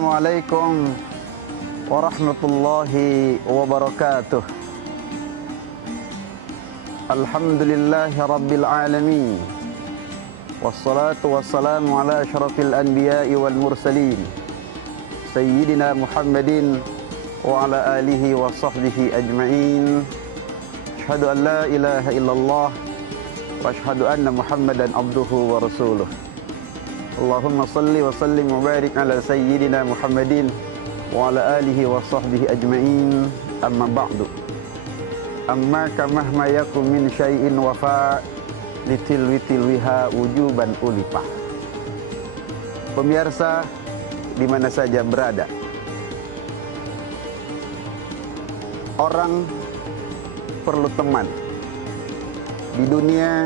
Assalamualaikum warahmatullahi wabarakatuh. Alhamdulillahi rabbil alamin. Wassalatu wassalamu ala asyrafil anbiya'i wal mursalin Sayyidina Muhammadin wa ala alihi wa sahbihi ajma'in. Asyhadu an la ilaha illallah wa asyhadu anna Muhammadan abduhu wa rasuluh. Allahumma salli wa sallim wa barik ala Sayyidina Muhammadin wa ala alihi wa sahbihi ajma'in. Amma ba'du. Amma kamahma yakum min syai'in wafa litilwiha wujuban ulipah. Pemirsa di mana saja berada, orang perlu teman. Di dunia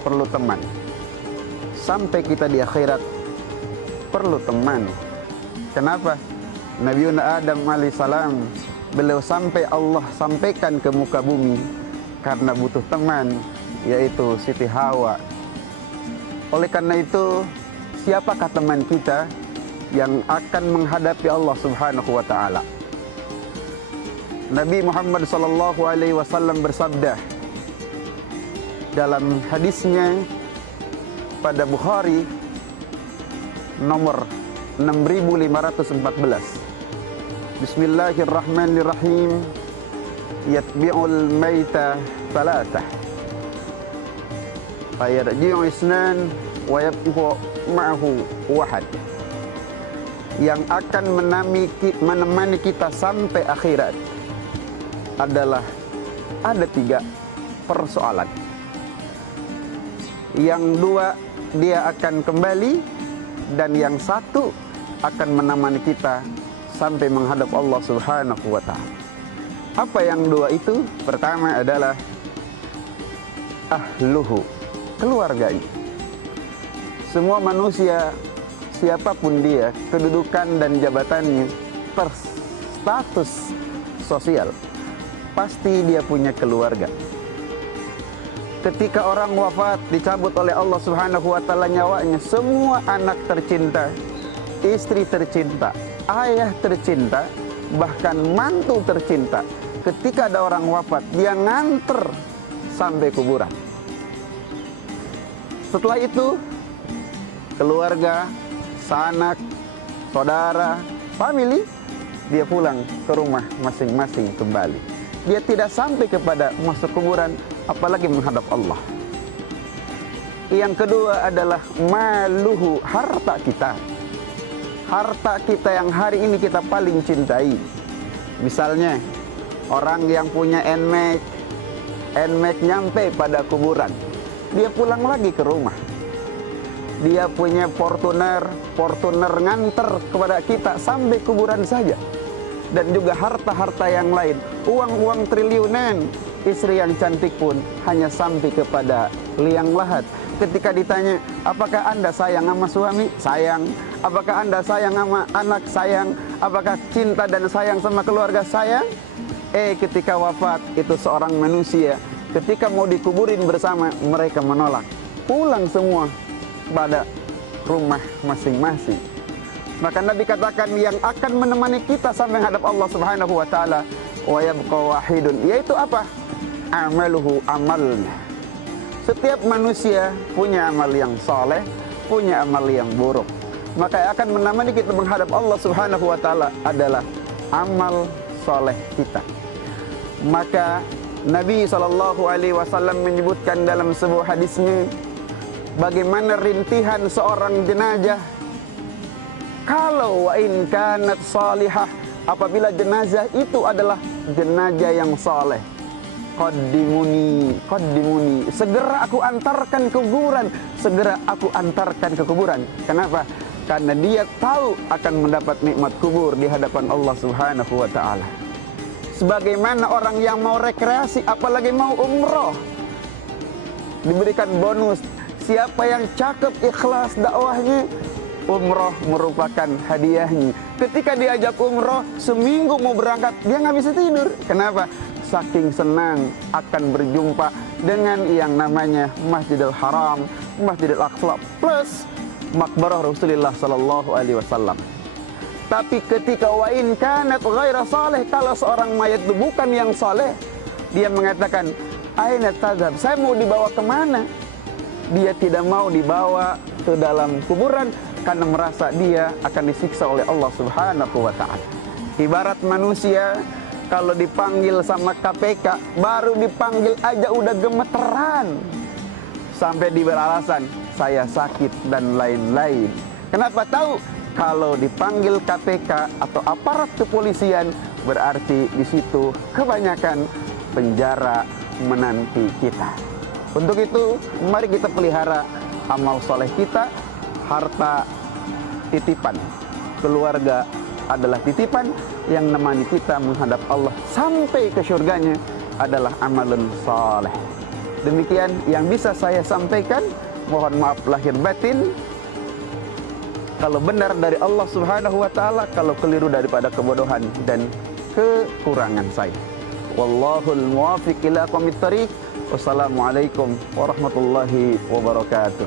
perlu teman. Sampai kita di akhirat perlu teman. Kenapa? Nabi Adam alaihissalam, beliau sampai Allah sampaikan ke muka bumi karena butuh teman, yaitu Siti Hawa. Oleh karena itu, siapakah teman kita yang akan menghadapi Allah Subhanahu wa taala? Nabi Muhammad sallallahu alaihi wasallam bersabda dalam hadisnya pada Bukhari nomor 6514. Bismillahirrahmanirrahim. Yatbi'ul maita thalathah fayarji'u isnan wa yabqa ma'ahu wahad. Yang akan menemani kita sampai akhirat adalah ada 3 persoalan. Yang 2 dia akan kembali, dan yang 1 akan menemani kita sampai menghadap Allah Subhanahu wa ta'ala. Apa yang 2 itu? Pertama adalah ahluhu, keluarganya. Semua manusia, siapapun dia, kedudukan dan jabatannya, status sosial, pasti dia punya keluarga. Ketika orang wafat, dicabut oleh Allah Subhanahu wa ta'ala nyawanya, semua anak tercinta, istri tercinta, ayah tercinta, bahkan mantu tercinta, ketika ada orang wafat, dia nganter sampai kuburan. Setelah itu, keluarga, sanak, saudara, family, dia pulang ke rumah masing-masing kembali. Dia tidak sampai kepada masuk kuburan, apalagi menghadap Allah. Yang kedua adalah maluhu, harta kita. Harta kita yang hari ini kita paling cintai. Misalnya, orang yang punya NMAX nyampe pada kuburan, dia pulang lagi ke rumah. Dia punya Fortuner nganter kepada kita sampai kuburan saja. Dan juga harta-harta yang lain, uang-uang triliunan, istri yang cantik pun hanya sampai kepada liang lahat. Ketika ditanya, apakah Anda sayang sama suami? Sayang. Apakah Anda sayang sama anak? Sayang. Apakah cinta dan sayang sama keluarga? Sayang. Ketika wafat, itu seorang manusia, ketika mau dikuburin bersama, mereka menolak. Pulang semua pada rumah masing-masing. Maka Nabi katakan yang akan menemani kita sampai menghadap Allah Subhanahu wa taala, wa yabqa wahidun, yaitu apa? Amaluhu, amalnya. Setiap manusia punya amal yang saleh, punya amal yang buruk. Maka yang akan menemani kita menghadap Allah Subhanahu wa taala adalah amal saleh kita. Maka Nabi sallallahu alaihi wasallam menyebutkan dalam sebuah hadisnya bagaimana rintihan seorang jenazah. Kalau wa in kanat salihah, apabila jenazah itu adalah jenazah yang saleh, qaddimuni, segera aku antarkan ke kuburan, segera aku antarkan ke kuburan. Kenapa? Karena dia tahu akan mendapat nikmat kubur di hadapan Allah Subhanahu wa taala. Sebagaimana orang yang mau rekreasi, apalagi mau umroh, diberikan bonus. Siapa yang cakep ikhlas dakwahnya, umroh merupakan hadiahnya. Ketika diajak umroh, seminggu mau berangkat, dia nggak bisa tidur. Kenapa? Saking senang akan berjumpa dengan yang namanya Masjidil Haram, Masjidil Aqsa, plus makbarah Rasulullah Sallallahu Alaihi Wasallam. Tapi ketika wa in kanat ghaira saleh, kalau seorang mayat itu bukan yang saleh, dia mengatakan, aina tadhab, saya mau dibawa kemana? Dia tidak mau dibawa ke dalam kuburan karena merasa dia akan disiksa oleh Allah Subhanahu wa ta'ala. Ibarat manusia kalau dipanggil sama KPK, baru dipanggil aja udah gemeteran, sampai beralasan saya sakit dan lain-lain. Kenapa tahu? Kalau dipanggil KPK atau aparat kepolisian, berarti di situ kebanyakan penjara menanti kita. Untuk itu, mari kita pelihara amal soleh kita. Harta titipan, keluarga adalah titipan yang menemani kita menghadap Allah sampai ke surganya adalah amalun soleh. Demikian yang bisa saya sampaikan. Mohon maaf lahir batin. Kalau benar dari Allah Subhanahu wa ta'ala, kalau keliru daripada kebodohan dan kekurangan saya. Wallahul muwafiq ila aqwamit thariq. Wassalamualaikum warahmatullahi wabarakatuh.